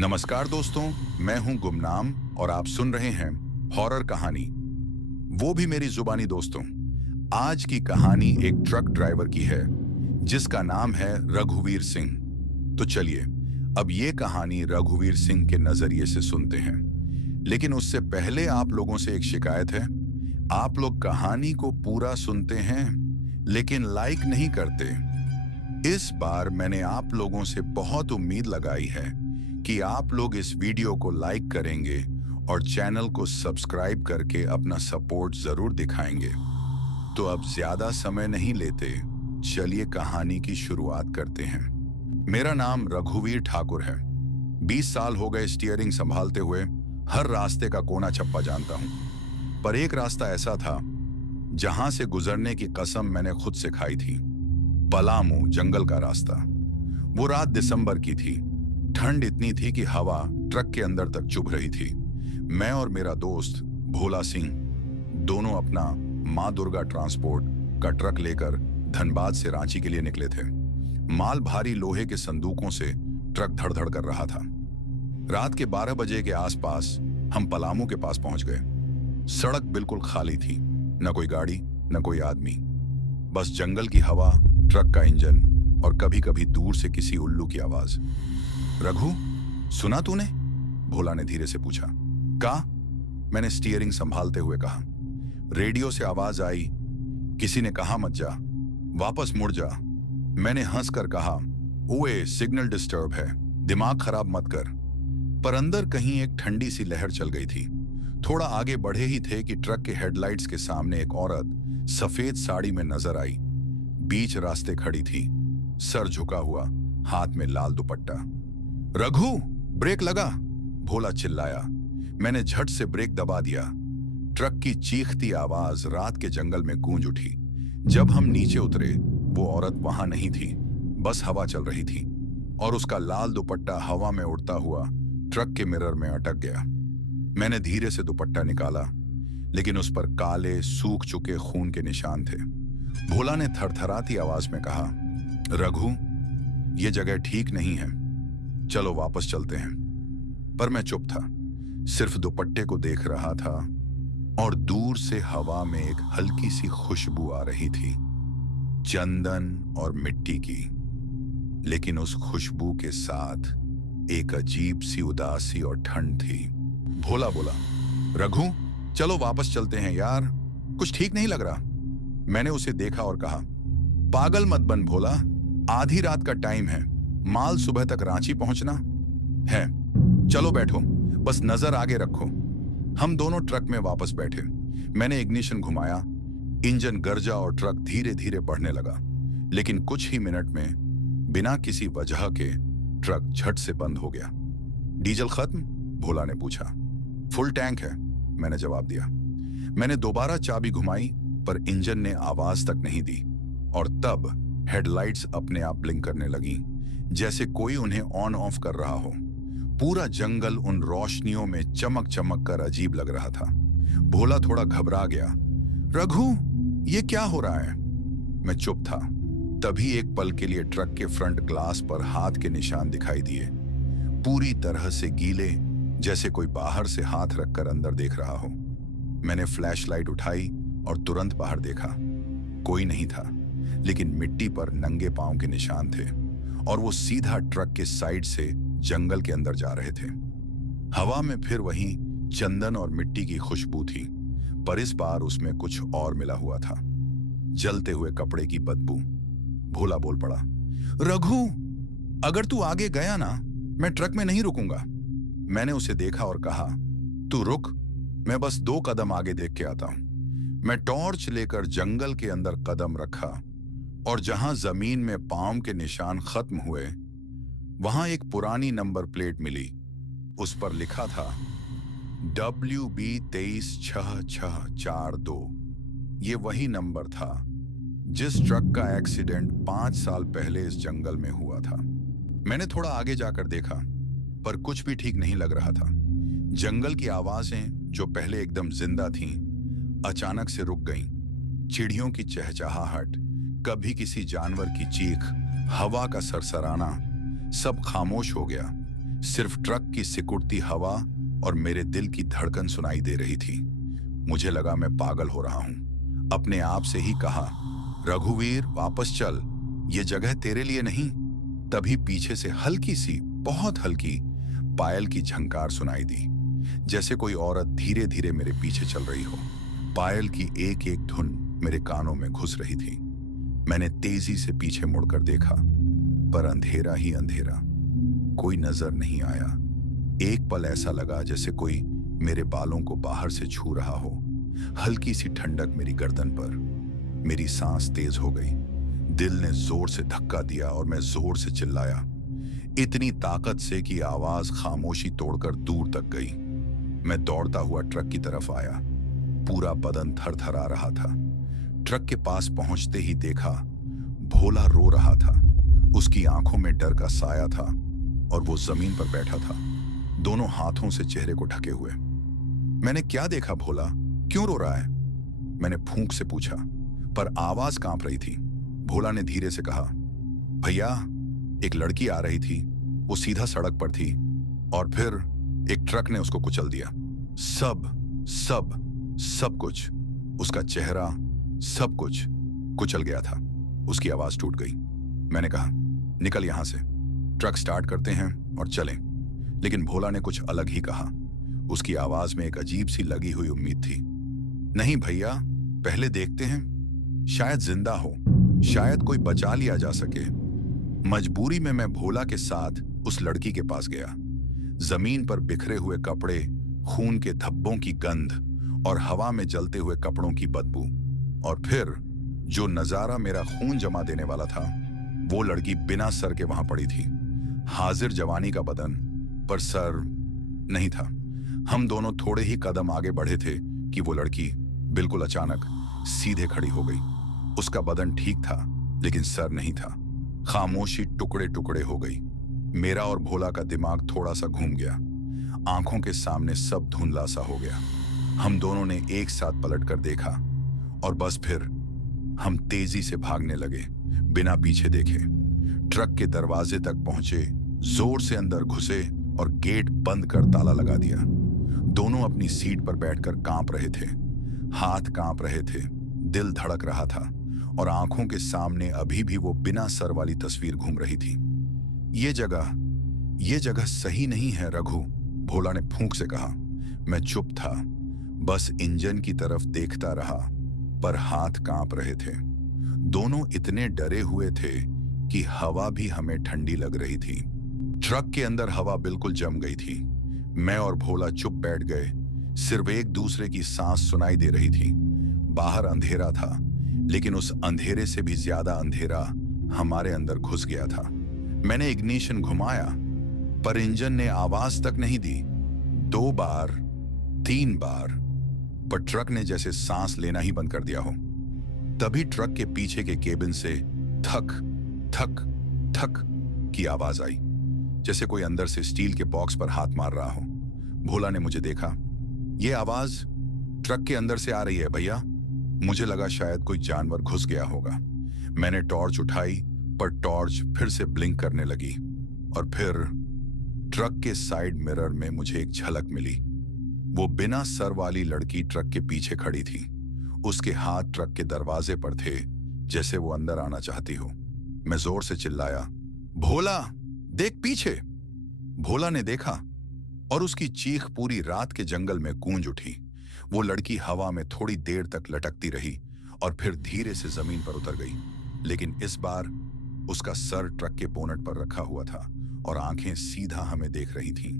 नमस्कार दोस्तों, मैं हूं गुमनाम और आप सुन रहे हैं हॉरर कहानी, वो भी मेरी जुबानी दोस्तों। आज की कहानी एक ट्रक ड्राइवर की है जिसका नाम है रघुवीर सिंह। तो चलिए अब ये कहानी रघुवीर सिंह के नजरिए से सुनते हैं। लेकिन उससे पहले आप लोगों से एक शिकायत है। आप लोग कहानी को पूरा सुनते हैं लेकिन लाइक नहीं करते। इस बार मैंने आप लोगों से बहुत उम्मीद लगाई है कि आप लोग इस वीडियो को लाइक करेंगे और चैनल को सब्सक्राइब करके अपना सपोर्ट जरूर दिखाएंगे। तो अब ज्यादा समय नहीं लेते, चलिए कहानी की शुरुआत करते हैं। मेरा नाम रघुवीर ठाकुर है। 20 साल हो गए स्टीयरिंग संभालते हुए हर रास्ते का कोना छप्पा जानता हूं। पर एक रास्ता ऐसा था जहां से गुजरने की कसम मैंने खुद से खाई थी। पलामू जंगल का रास्ता। वो रात दिसंबर की थी। ठंड इतनी थी कि हवा ट्रक के अंदर तक चुभ रही थी। मैं और मेरा दोस्त भोला सिंह दोनों अपना माँ दुर्गा ट्रांसपोर्ट का ट्रक लेकर धनबाद से रांची के लिए निकले थे। माल भारी लोहे के संदूकों से ट्रक धड़धड़ कर रहा था। रात के 12 बजे के आसपास हम पलामू के पास पहुंच गए। सड़क बिल्कुल खाली थी, न कोई गाड़ी न कोई आदमी, बस जंगल की हवा, ट्रक का इंजन और कभी कभी दूर से किसी उल्लू की आवाज। रघु, सुना तूने? भोला ने धीरे से पूछा। का? मैंने स्टीयरिंग संभालते हुए कहा। रेडियो से आवाज आई, किसी ने कहा मत जा, वापस मुड़ जा। मैंने हंसकर कहा, ओए सिग्नल डिस्टर्ब है, दिमाग खराब मत कर। पर अंदर कहीं एक ठंडी सी लहर चल गई थी। थोड़ा आगे बढ़े ही थे कि ट्रक के हेडलाइट्स के सामने एक औरत सफेद साड़ी में नजर आई। बीच रास्ते खड़ी थी, सर झुका हुआ, हाथ में लाल दुपट्टा। रघु, ब्रेक लगा, भोला चिल्लाया। मैंने झट से ब्रेक दबा दिया। ट्रक की चीखती आवाज रात के जंगल में गूंज उठी। जब हम नीचे उतरे वो औरत वहां नहीं थी, बस हवा चल रही थी और उसका लाल दुपट्टा हवा में उड़ता हुआ ट्रक के मिरर में अटक गया। मैंने धीरे से दुपट्टा निकाला, लेकिन उस पर काले सूख चुके खून के निशान थे। भोला ने थरथराती आवाज में कहा, रघु, ये जगह ठीक नहीं है, चलो वापस चलते हैं। पर मैं चुप था, सिर्फ दुपट्टे को देख रहा था और दूर से हवा में एक हल्की सी खुशबू आ रही थी, चंदन और मिट्टी की। लेकिन उस खुशबू के साथ एक अजीब सी उदासी और ठंड थी। भोला बोला, रघु, चलो वापस चलते हैं यार, कुछ ठीक नहीं लग रहा। मैंने उसे देखा और कहा, पागल मत बन भोला, आधी रात का टाइम है, माल सुबह तक रांची पहुंचना है। चलो बैठो, बस नजर आगे रखो। हम दोनों ट्रक में वापस बैठे। मैंने इग्निशन घुमाया, इंजन गरजा और ट्रक धीरे धीरे बढ़ने लगा। लेकिन कुछ ही मिनट में बिना किसी वजह के ट्रक झट से बंद हो गया। डीजल खत्म? भोला ने पूछा। फुल टैंक है, मैंने जवाब दिया। मैंने दोबारा चाबी घुमाई पर इंजन ने आवाज तक नहीं दी और तब हेडलाइट्स अपने आप ब्लिंक करने लगी, जैसे कोई उन्हें ऑन ऑफ कर रहा हो। पूरा जंगल उन रोशनियों में चमक चमक कर अजीब लग रहा था। भोला थोड़ा घबरा गया। रघु, ये क्या हो रहा है? मैं चुप था। तभी एक पल के लिए ट्रक के फ्रंट ग्लास पर हाथ के निशान दिखाई दिए, पूरी तरह से गीले, जैसे कोई बाहर से हाथ रखकर अंदर देख रहा हो। मैंने फ्लैशलाइट उठाई और तुरंत बाहर देखा। कोई नहीं था, लेकिन मिट्टी पर नंगे पांव के निशान थे और वो सीधा ट्रक के साइड से जंगल के अंदर जा रहे थे। हवा में फिर वही चंदन और मिट्टी की खुशबू थी, पर इस बार उसमें कुछ और मिला हुआ था, जलते हुए कपड़े की बदबू। भोला बोल पड़ा, रघु, अगर तू आगे गया ना, मैं ट्रक में नहीं रुकूंगा। मैंने उसे देखा और कहा, तू रुक, मैं बस 2 कदम आगे देख के आता हूं। मैं टॉर्च लेकर जंगल के अंदर कदम रखा और जहां जमीन में पांव के निशान खत्म हुए, वहां एक पुरानी नंबर प्लेट मिली। उस पर लिखा था WB 236642। ये वही नंबर था जिस ट्रक का एक्सीडेंट 5 साल पहले इस जंगल में हुआ था। मैंने थोड़ा आगे जाकर देखा, पर कुछ भी ठीक नहीं लग रहा था। जंगल की आवाजें जो पहले एकदम जिंदा थीं, अचानक से रुक गईं। चिड़ियों की चहचहाहट, कभी किसी जानवर की चीख, हवा का सरसराना, सब खामोश हो गया। सिर्फ ट्रक की सिकुड़ती हवा और मेरे दिल की धड़कन सुनाई दे रही थी। मुझे लगा मैं पागल हो रहा हूं। अपने आप से ही कहा, रघुवीर वापस चल, ये जगह तेरे लिए नहीं। तभी पीछे से हल्की सी, बहुत हल्की पायल की झंकार सुनाई दी, जैसे कोई औरत धीरे धीरे मेरे पीछे चल रही हो। पायल की एक एक धुन मेरे कानों में घुस रही थी। मैंने तेजी से पीछे मुड़कर देखा, पर अंधेरा ही अंधेरा, कोई नजर नहीं आया। एक पल ऐसा लगा जैसे कोई मेरे बालों को बाहर से छू रहा हो। हल्की सी ठंडक मेरी गर्दन पर। मेरी सांस तेज हो गई। दिल ने जोर से धक्का दिया और मैं जोर से चिल्लाया, इतनी ताकत से कि आवाज खामोशी तोड़कर दूर तक गई। मैं दौड़ता हुआ ट्रक की तरफ आया। पूरा बदन थरथरा रहा था। ट्रक के पास पहुंचते ही देखा, भोला रो रहा था। उसकी आंखों में डर का साया था और वो जमीन पर बैठा था, दोनों हाथों से चेहरे को ढके हुए। मैंने क्या देखा भोला, क्यों रो रहा है? मैंने फूंक से पूछा, पर आवाज कांप रही थी। भोला ने धीरे से कहा, भैया, एक लड़की आ रही थी, वो सीधा सड़क पर थी और फिर एक ट्रक ने उसको कुचल दिया। सब सब सब कुछ, उसका चेहरा, सब कुछ कुचल गया था। उसकी आवाज टूट गई। मैंने कहा, निकल यहां से, ट्रक स्टार्ट करते हैं और चलें। लेकिन भोला ने कुछ अलग ही कहा। उसकी आवाज में एक अजीब सी लगी हुई उम्मीद थी। नहीं भैया, पहले देखते हैं, शायद जिंदा हो, शायद कोई बचा लिया जा सके। मजबूरी में मैं भोला के साथ उस लड़की के पास गया। जमीन पर बिखरे हुए कपड़े, खून के धब्बों की गंध और हवा में जलते हुए कपड़ों की बदबू। और फिर जो नजारा मेरा खून जमा देने वाला था, वो लड़की बिना सर के वहां पड़ी थी। हाजिर जवानी का बदन, पर सर नहीं था। हम दोनों थोड़े ही कदम आगे बढ़े थे कि वो लड़की बिल्कुल अचानक सीधे खड़ी हो गई। उसका बदन ठीक था, लेकिन सर नहीं था। खामोशी टुकड़े टुकड़े हो गई। मेरा और भोला का दिमाग थोड़ा सा घूम गया। आंखों के सामने सब धुंधला सा हो गया। हम दोनों ने एक साथ पलटकर देखा और बस फिर हम तेजी से भागने लगे, बिना पीछे देखे। ट्रक के दरवाजे तक पहुंचे, जोर से अंदर घुसे और गेट बंद कर ताला लगा दिया। दोनों अपनी सीट पर बैठकर कांप रहे थे। हाथ कांप रहे थे, दिल धड़क रहा था और आंखों के सामने अभी भी वो बिना सर वाली तस्वीर घूम रही थी। ये जगह सही नहीं है रघु, भोला ने फूंक से कहा। मैं चुप था, बस इंजन की तरफ देखता रहा, पर हाथ कांप रहे थे। दोनों इतने डरे हुए थे कि हवा भी हमें ठंडी लग रही थी। ट्रक के अंदर हवा बिल्कुल जम गई थी। मैं और भोला चुप बैठ गए। सिर्फ एक दूसरे की सांस सुनाई दे रही थी। बाहर अंधेरा था, लेकिन उस अंधेरे से भी ज्यादा अंधेरा हमारे अंदर घुस गया था। मैंने इग्निशन घुमाया, पर इंजन ने आवाज तक नहीं दी। 2 बार, 3 बार, पर ट्रक ने जैसे सांस लेना ही बंद कर दिया हो। तभी ट्रक के पीछे के केबिन से थक थक थक की आवाज आई, जैसे कोई अंदर से स्टील के बॉक्स पर हाथ मार रहा हो। भोला ने मुझे देखा। ये आवाज ट्रक के अंदर से आ रही है भैया। मुझे लगा शायद कोई जानवर घुस गया होगा। मैंने टॉर्च उठाई, पर टॉर्च फिर से ब्लिंक करने लगी और फिर ट्रक के साइड मिरर में मुझे एक झलक मिली। वो बिना सर वाली लड़की ट्रक के पीछे खड़ी थी। उसके हाथ ट्रक के दरवाजे पर थे, जैसे वो अंदर आना चाहती हो। मैं जोर से चिल्लाया, भोला देख पीछे। भोला ने देखा और उसकी चीख पूरी रात के जंगल में गूंज उठी। वो लड़की हवा में थोड़ी देर तक लटकती रही और फिर धीरे से जमीन पर उतर गई। लेकिन इस बार उसका सर ट्रक के बोनट पर रखा हुआ था और आंखें सीधा हमें देख रही थीं।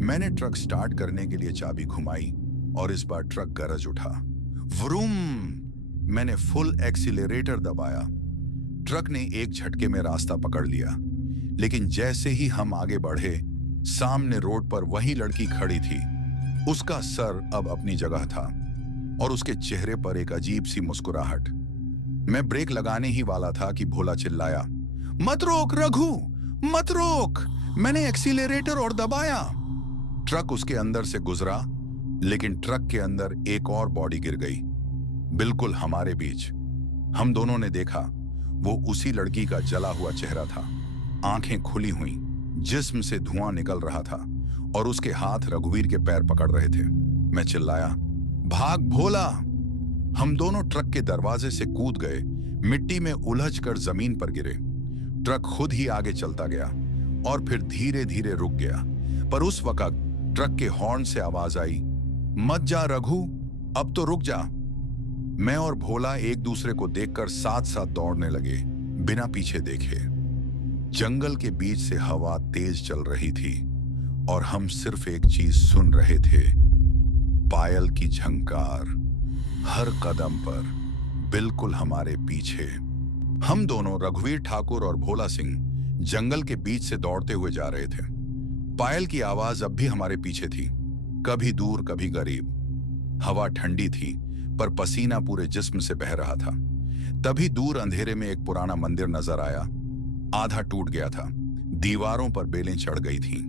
मैंने ट्रक स्टार्ट करने के लिए चाबी घुमाई और इस बार ट्रक गरज उठा। व्रूम! मैंने फुल एक्सीलरेटर दबाया। ट्रक ने एक झटके में रास्ता पकड़ लिया, लेकिन जैसे ही हम आगे बढ़े, सामने रोड पर वही लड़की खड़ी थी। उसका सर अब अपनी जगह था और उसके चेहरे पर एक अजीब सी मुस्कुराहट। मैं ब्रेक लगाने ही वाला था कि भोला चिल्लाया, मत रोक रघु, मत रोक। मैंने एक्सीलरेटर और दबाया। ट्रक उसके अंदर से गुजरा, लेकिन ट्रक के अंदर एक और बॉडी गिर गई, बिल्कुल हमारे बीच। हम दोनों ने देखा, वो उसी लड़की का जला हुआ चेहरा था। आंखें खुली हुई, जिस्म से धुआं निकल रहा था और उसके हाथ रघुवीर के पैर पकड़ रहे थे। मैं चिल्लाया, भाग भोला। हम दोनों ट्रक के दरवाजे से कूद गए, मिट्टी में उलझकर जमीन पर गिरे। ट्रक खुद ही आगे चलता गया और फिर धीरे धीरे रुक गया। पर उस वक्त ट्रक के हॉर्न से आवाज आई, मत जा रघु, अब तो रुक जा। मैं और भोला एक दूसरे को देखकर साथ साथ दौड़ने लगे, बिना पीछे देखे। जंगल के बीच से हवा तेज चल रही थी और हम सिर्फ एक चीज सुन रहे थे, पायल की झंकार हर कदम पर, बिल्कुल हमारे पीछे। हम दोनों, रघुवीर ठाकुर और भोला सिंह, जंगल के बीच से दौड़ते हुए जा रहे थे। पायल की आवाज अब भी हमारे पीछे थी, कभी दूर कभी करीब। हवा ठंडी थी पर पसीना पूरे जिस्म से बह रहा था। तभी दूर अंधेरे में एक पुराना मंदिर नजर आया। आधा टूट गया था, दीवारों पर बेलें चढ़ गई थीं।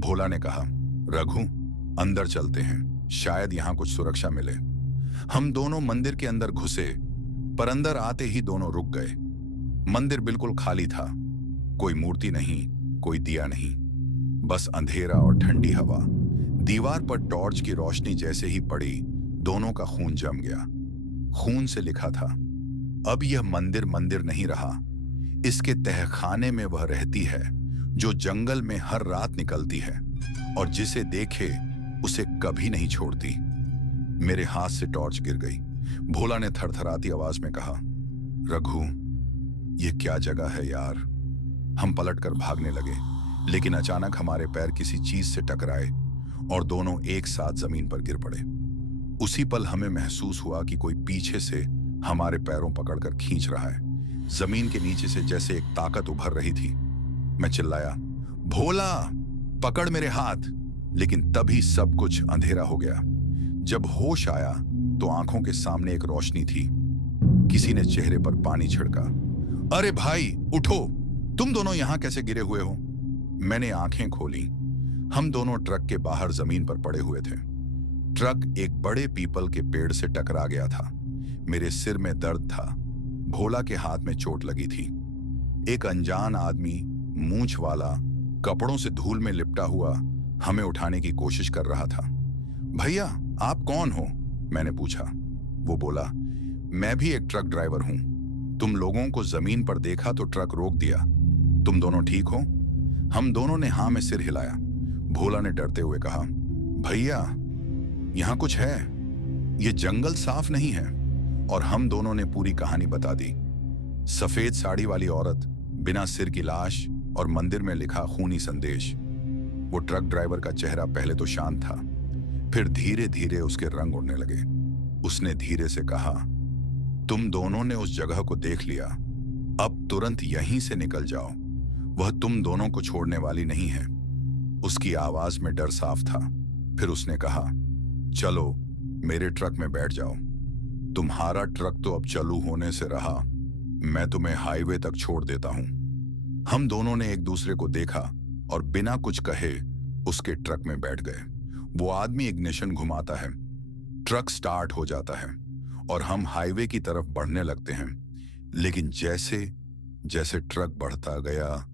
भोला ने कहा, रघु अंदर चलते हैं, शायद यहां कुछ सुरक्षा मिले। हम दोनों मंदिर के अंदर घुसे, पर अंदर आते ही दोनों रुक गए। मंदिर बिल्कुल खाली था, कोई मूर्ति नहीं, कोई दिया नहीं, बस अंधेरा और ठंडी हवा। दीवार पर टॉर्च की रोशनी जैसे ही पड़ी, दोनों का खून जम गया। खून से लिखा था, अब यह मंदिर मंदिर नहीं रहा, इसके तहखाने में वह रहती है जो जंगल में हर रात निकलती है और जिसे देखे उसे कभी नहीं छोड़ती। मेरे हाथ से टॉर्च गिर गई। भोला ने थरथराती आवाज में कहा, रघु ये क्या जगह है यार। हम पलटकर भागने लगे, लेकिन अचानक हमारे पैर किसी चीज से टकराए और दोनों एक साथ जमीन पर गिर पड़े। उसी पल हमें महसूस हुआ कि कोई पीछे से हमारे पैरों पकड़कर खींच रहा है। जमीन के नीचे से जैसे एक ताकत उभर रही थी। मैं चिल्लाया, भोला पकड़ मेरे हाथ, लेकिन तभी सब कुछ अंधेरा हो गया। जब होश आया तो आंखों के सामने एक रोशनी थी। किसी ने चेहरे पर पानी छिड़का। अरे भाई उठो, तुम दोनों यहां कैसे गिरे हुए हो? मैंने आंखें खोली। हम दोनों ट्रक के बाहर जमीन पर पड़े हुए थे। ट्रक एक बड़े पीपल के पेड़ से टकरा गया था। मेरे सिर में दर्द था, भोला के हाथ में चोट लगी थी। एक अनजान आदमी, मूंछ वाला, कपड़ों से धूल में लिपटा हुआ, हमें उठाने की कोशिश कर रहा था। भैया आप कौन हो? मैंने पूछा। वो बोला, मैं भी एक ट्रक ड्राइवर हूं, तुम लोगों को जमीन पर देखा तो ट्रक रोक दिया। तुम दोनों ठीक हो? हम दोनों ने हाँ में सिर हिलाया। भोला ने डरते हुए कहा, भैया यहां कुछ है, ये जंगल साफ नहीं है। और हम दोनों ने पूरी कहानी बता दी। सफेद साड़ी वाली औरत, बिना सिर की लाश और मंदिर में लिखा खूनी संदेश। वो ट्रक ड्राइवर का चेहरा पहले तो शांत था, फिर धीरे धीरे उसके रंग उड़ने लगे। उसने धीरे से कहा, तुम दोनों ने उस जगह को देख लिया, अब तुरंत यहीं से निकल जाओ, वह तुम दोनों को छोड़ने वाली नहीं है। उसकी आवाज में डर साफ था। फिर उसने कहा, चलो मेरे ट्रक में बैठ जाओ, तुम्हारा ट्रक तो अब चालू होने से रहा, मैं तुम्हें हाईवे तक छोड़ देता हूं। हम दोनों ने एक दूसरे को देखा और बिना कुछ कहे उसके ट्रक में बैठ गए। वो आदमी इग्निशन घुमाता है, ट्रक स्टार्ट हो जाता है और हम हाईवे की तरफ बढ़ने लगते हैं। लेकिन जैसे जैसे ट्रक बढ़ता गया,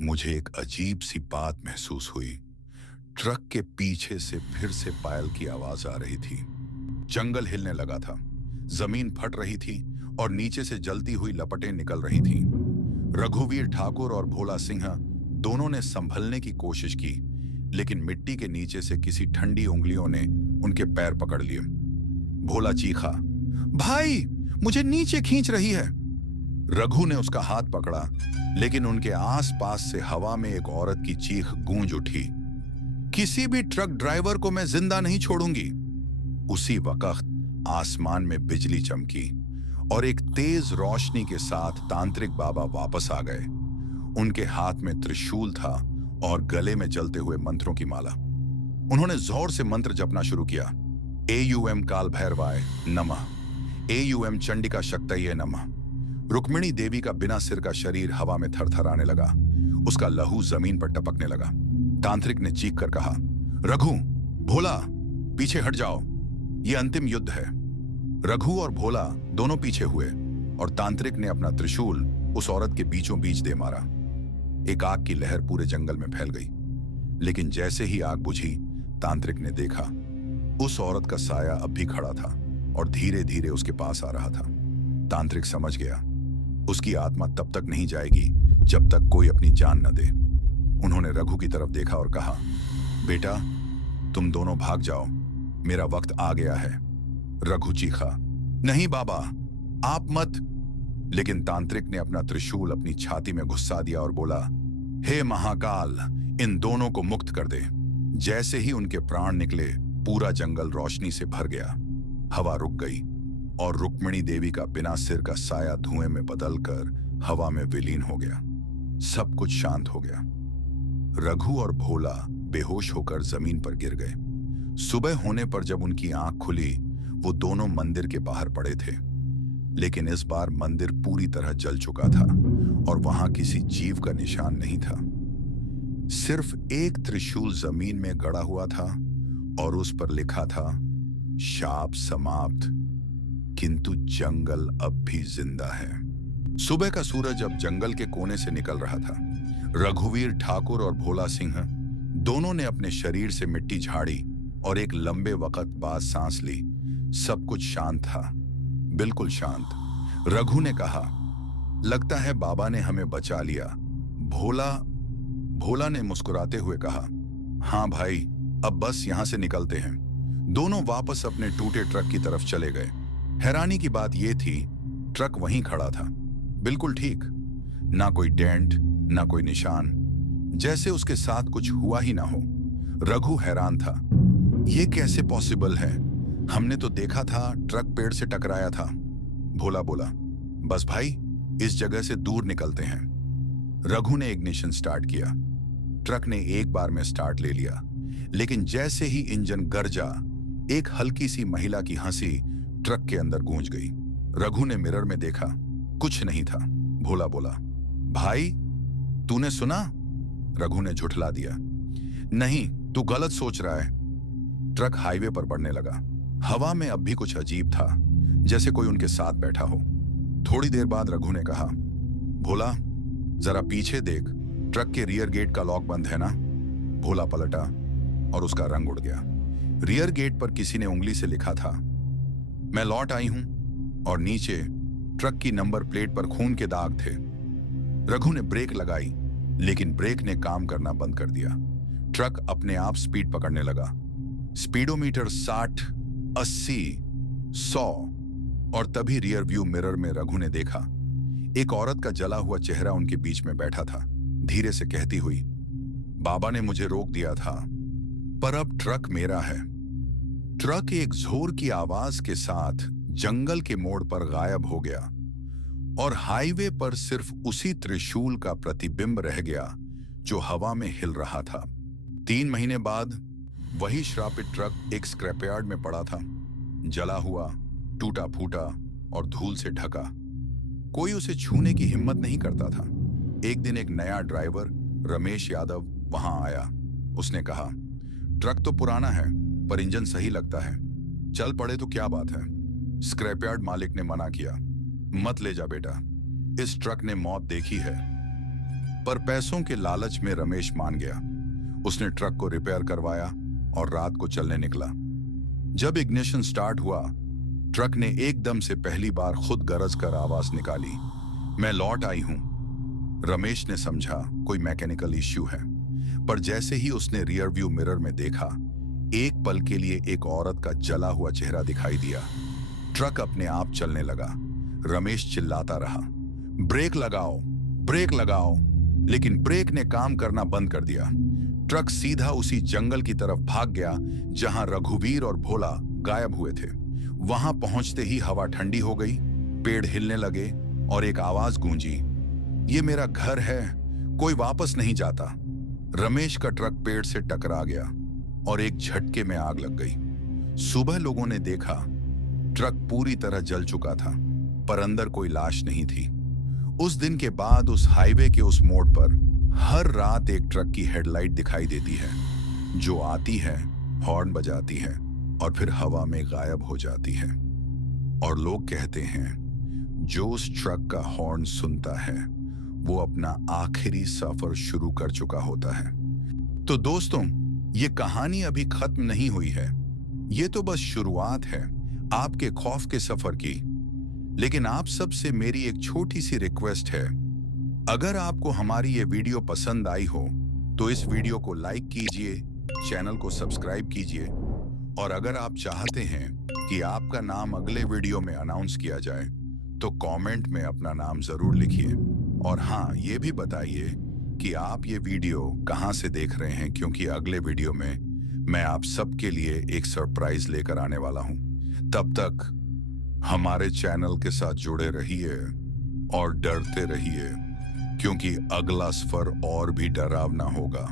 मुझे एक अजीब सी बात महसूस हुई। ट्रक के पीछे से फिर से पायल की आवाज आ रही थी। जंगल हिलने लगा था, जमीन फट रही थी और नीचे से जलती हुई लपटें निकल रही थीं। रघुवीर ठाकुर और भोला सिंह दोनों ने संभलने की कोशिश की, लेकिन मिट्टी के नीचे से किसी ठंडी उंगलियों ने उनके पैर पकड़ लिए। भोला चीखा, भाई मुझे नीचे खींच रही है। रघु ने उसका हाथ पकड़ा, लेकिन उनके आसपास से हवा में एक औरत की चीख गूंज उठी, किसी भी ट्रक ड्राइवर को मैं जिंदा नहीं छोड़ूंगी। उसी वक्त आसमान में बिजली चमकी और एक तेज रोशनी के साथ तांत्रिक बाबा वापस आ गए। उनके हाथ में त्रिशूल था और गले में जलते हुए मंत्रों की माला। उन्होंने जोर से मंत्र जपना शुरू किया। AUM काल भैरवाय नमः, AUM चंडिका शक्तये नमः। रुक्मिणी देवी का बिना सिर का शरीर हवा में थरथराने लगा, उसका लहू जमीन पर टपकने लगा। तांत्रिक ने चीख कर कहा, रघु, भोला, पीछे हट जाओ, ये अंतिम युद्ध है। रघु और भोला दोनों पीछे हुए और तांत्रिक ने अपना त्रिशूल उस औरत के बीचों बीच दे मारा। एक आग की लहर पूरे जंगल में फैल गई। लेकिन जैसे ही आग बुझी, तांत्रिक ने देखा उस औरत का साया अब भी खड़ा था और धीरे धीरे उसके पास आ रहा था। तांत्रिक समझ गया उसकी आत्मा तब तक नहीं जाएगी जब तक कोई अपनी जान न दे। उन्होंने रघु की तरफ देखा और कहा, बेटा, तुम दोनों भाग जाओ, मेरा वक्त आ गया है। रघु चीखा, नहीं बाबा, आप मत। लेकिन तांत्रिक ने अपना त्रिशूल अपनी छाती में घुसा दिया और बोला, हे महाकाल, इन दोनों को मुक्त कर दे। जैसे ही उनके प्राण निकले, पूरा जंगल रोशनी से भर गया। हवा रुक गई और रुक्मिणी देवी का बिना सिर का साया धुएं में बदलकर हवा में विलीन हो गया। सब कुछ शांत हो गया। रघु और भोला बेहोश होकर जमीन पर गिर गए। सुबह होने पर जब उनकी आंख खुली, वो दोनों मंदिर के बाहर पड़े थे। लेकिन इस बार मंदिर पूरी तरह जल चुका था और वहां किसी जीव का निशान नहीं था। सिर्फ एक त्रिशूल जमीन में गड़ा हुआ था और उस पर लिखा था, शाप समाप्त, किंतु जंगल अब भी जिंदा है। सुबह का सूरज अब जंगल के कोने से निकल रहा था। रघुवीर ठाकुर और भोला सिंह दोनों ने अपने शरीर से मिट्टी झाड़ी और एक लंबे वक्त बाद सांस ली। सब कुछ शांत था, बिल्कुल शांत। रघु ने कहा, लगता है बाबा ने हमें बचा लिया। भोला ने मुस्कुराते हुए कहा, हाँ भाई, अब बस यहां से निकलते हैं। दोनों वापस अपने टूटे ट्रक की तरफ चले गए। हैरानी की बात यह थी, ट्रक वहीं खड़ा था, बिल्कुल ठीक। ना कोई डेंट, ना कोई निशान, जैसे उसके साथ कुछ हुआ ही ना हो। रघु हैरान था, यह कैसे पॉसिबल है? हमने तो देखा था ट्रक पेड़ से टकराया था। भोला बोला, बस भाई, इस जगह से दूर निकलते हैं। रघु ने इग्निशन स्टार्ट किया। ट्रक ने एक बार में स्टार्ट ले लिया, लेकिन जैसे ही इंजन गरजा, एक हल्की सी महिला की हंसी ट्रक के अंदर गूंज गई। रघु ने मिरर में देखा, कुछ नहीं था। भोला बोला, भाई, तूने सुना? रघु ने झुठला दिया, नहीं, तू गलत सोच रहा है। ट्रक हाईवे पर बढ़ने लगा। हवा में अब भी कुछ अजीब था, जैसे कोई उनके साथ बैठा हो। थोड़ी देर बाद रघु ने कहा, भोला, जरा पीछे देख, ट्रक के रियर गेट का लॉक बंद है ना? भोला पलटा और उसका रंग उड़ गया। रियर गेट पर किसी ने उंगली से लिखा था, मैं लौट आई हूं, और नीचे ट्रक की नंबर प्लेट पर खून के दाग थे। रघु ने ब्रेक लगाई, लेकिन ब्रेक ने काम करना बंद कर दिया। ट्रक अपने आप स्पीड पकड़ने लगा। स्पीडोमीटर 60, 80, 100, और तभी रियर व्यू मिरर में रघु ने देखा एक औरत का जला हुआ चेहरा उनके बीच में बैठा था, धीरे से कहती हुई, बाबा ने मुझे रोक दिया था, पर अब ट्रक मेरा है। ट्रक एक जोर की आवाज के साथ जंगल के मोड़ पर गायब हो गया और हाईवे पर सिर्फ उसी त्रिशूल का प्रतिबिंब रह गया जो हवा में हिल रहा था। 3 महीने बाद वही श्रापित ट्रक एक स्क्रैपयार्ड में पड़ा था, जला हुआ, टूटा फूटा और धूल से ढका। कोई उसे छूने की हिम्मत नहीं करता था। एक दिन एक नया ड्राइवर रमेश यादव वहां आया। उसने कहा, ट्रक तो पुराना है, पर इंजन सही लगता है, चल पड़े तो क्या बात है। स्क्रैपयार्ड मालिक ने मना किया, मत ले जा बेटा, इस ट्रक ने मौत देखी है। पर पैसों के लालच में रमेश मान गया। उसने ट्रक को रिपेयर करवाया और रात को चलने निकला। जब इग्निशन स्टार्ट हुआ, ट्रक ने एकदम से पहली बार खुद गरज कर आवाज निकाली, मैं लौट आई हूं। रमेश ने समझा कोई मैकेनिकल इश्यू है, पर जैसे ही उसने रियर व्यू मिरर में देखा, एक पल के लिए एक औरत का जला हुआ चेहरा दिखाई दिया। ट्रक अपने आप चलने लगा। रमेश चिल्लाता रहा, ब्रेक लगाओ, ब्रेक लगाओ, लेकिन ब्रेक ने काम करना बंद कर दिया। ट्रक सीधा उसी जंगल की तरफ भाग गया जहां रघुवीर और भोला गायब हुए थे। वहां पहुंचते ही हवा ठंडी हो गई, पेड़ हिलने लगे और एक आवाज गूंजी, ये मेरा घर है, कोई वापस नहीं जाता। रमेश का ट्रक पेड़ से टकरा गया और एक झटके में आग लग गई। सुबह लोगों ने देखा ट्रक पूरी तरह जल चुका था, पर अंदर कोई लाश नहीं थी। उस दिन के बाद उस हाईवे के उस मोड़ पर हर रात एक ट्रक की हेडलाइट दिखाई देती है, जो आती है, हॉर्न बजाती है और फिर हवा में गायब हो जाती है। और लोग कहते हैं, जो उस ट्रक का हॉर्न सुनता है वो अपना आखिरी सफर शुरू कर चुका होता है। तो दोस्तों, ये कहानी अभी खत्म नहीं हुई है। ये तो बस शुरुआत है आपके खौफ के सफर की। लेकिन आप सबसे मेरी एक छोटी सी रिक्वेस्ट है, अगर आपको हमारी ये वीडियो पसंद आई हो तो इस वीडियो को लाइक कीजिए, चैनल को सब्सक्राइब कीजिए, और अगर आप चाहते हैं कि आपका नाम अगले वीडियो में अनाउंस किया जाए तो कमेंट में अपना नाम जरूर लिखिए। और हाँ, ये भी बताइए कि आप ये वीडियो कहाँ से देख रहे हैं, क्योंकि अगले वीडियो में मैं आप सबके लिए एक सरप्राइज लेकर आने वाला हूँ। तब तक हमारे चैनल के साथ जुड़े रहिए और डरते रहिए, क्योंकि अगला सफर और भी डरावना होगा।